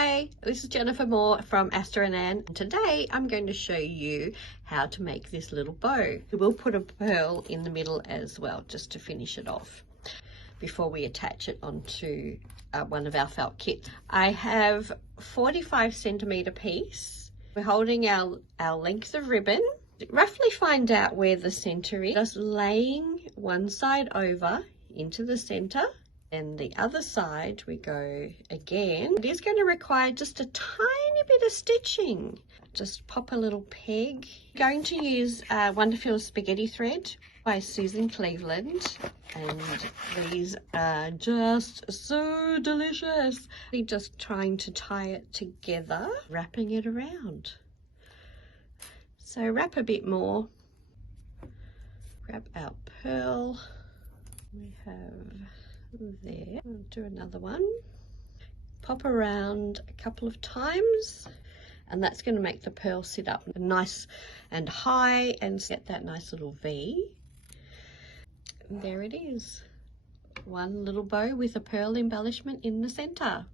Hi, this is Jennifer Moore from Asterandanne, and today I'm going to show you how to make this little bow. We will put a pearl in the middle as well, just to finish it off before we attach it onto one of our felt kits. I have 45 centimetre piece. We're holding our length of ribbon. Roughly find out where the centre is, just laying one side over into the centre. And the other side we go again. It is going to require just a tiny bit of stitching. Just pop a little peg. I'm going to use Wonderful Spaghetti Thread by Susan Cleveland, and these are just so delicious. We're just trying to tie it together, wrapping it around. So wrap a bit more. Grab our pearl. We have there. I'll do another one. Pop around a couple of times, and that's going to make the pearl sit up nice and high and get that nice little V. And there it is. One little bow with a pearl embellishment in the center.